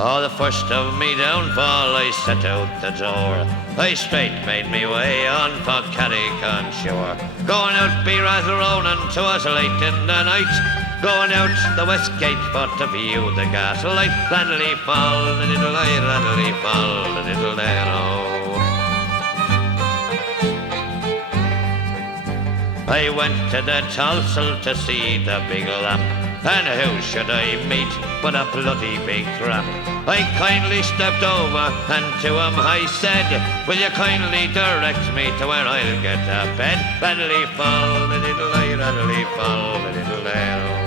Oh, the first of me downfall, I set out the door. I straight made me way on for Carrick-on shore. Going out be Rathlronan to us late in the night. Going out the west gate for to view the gaslight. Rattly fall, the little eye, rattly fall, the little there, oh. I went to the Tolsel to see the big lamp, and who should I meet but a bloody big tramp? I kindly stepped over, and to him I said, will you kindly direct me to where I'll get a bed? Rattly fall, the little eye, rattly fall, the little there.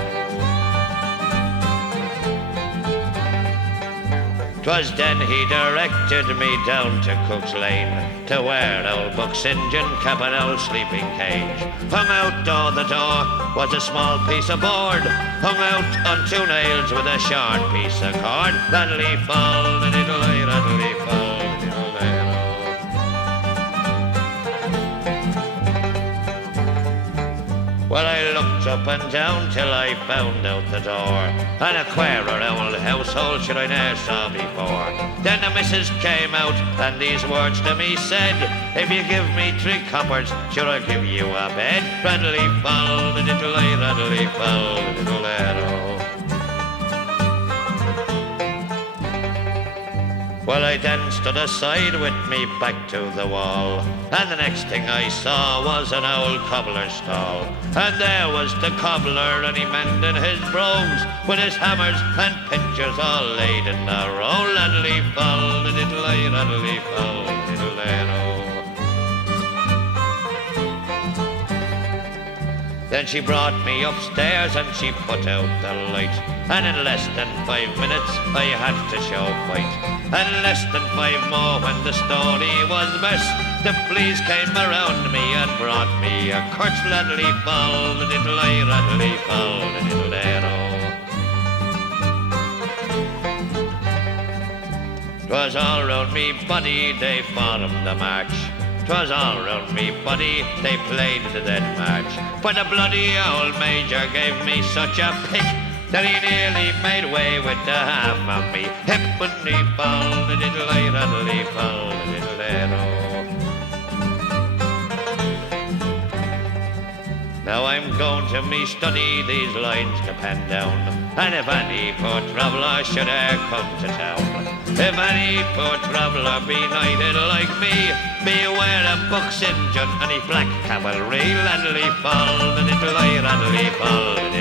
'Twas then he directed me down to Cook's Lane, to where old Buck St. John kept an old sleeping cage. Hung out o'er the door was a small piece of board, hung out on two nails with a short piece of cord. Rattly fall, the little eye, rattly fall, the little there. Well, I looked up and down till I found out the door, and a queerer old household should I ne'er saw before. Then the missus came out, and these words to me said, if you give me 3 coppers, sure I'll give you a bed. Rattly fall, the little eye, rattly fall, the little arrow. Well, I then stood aside with me back to the wall, and the next thing I saw was an old cobbler's stall. And there was the cobbler, and he mending his brogues, with his hammers and pincers all laid in a row. Rattly fall, the little eye, rattly fall, the little arrow. Then she brought me upstairs and she put out the light, and in less than 5 minutes I had to show fight. And less than 5 more when the story was best, the police came around me and brought me a curse. Rattly fall, the little eye, rattly fall, the little arrow. 'Twas all round me body they formed the march, 'twas all round me body they played the dead march. But the bloody old major gave me such a pick that he nearly made way with the half of me hip. When he fall, the little eye, rattly fall, the little arrow. Now I'm going to me study these lines to pen down, and if any poor traveller should e'er come to town, if any poor traveller be knighted like me, beware of Buck St. John and his black cavalry. Rattly fall, the little eye, rattly fall.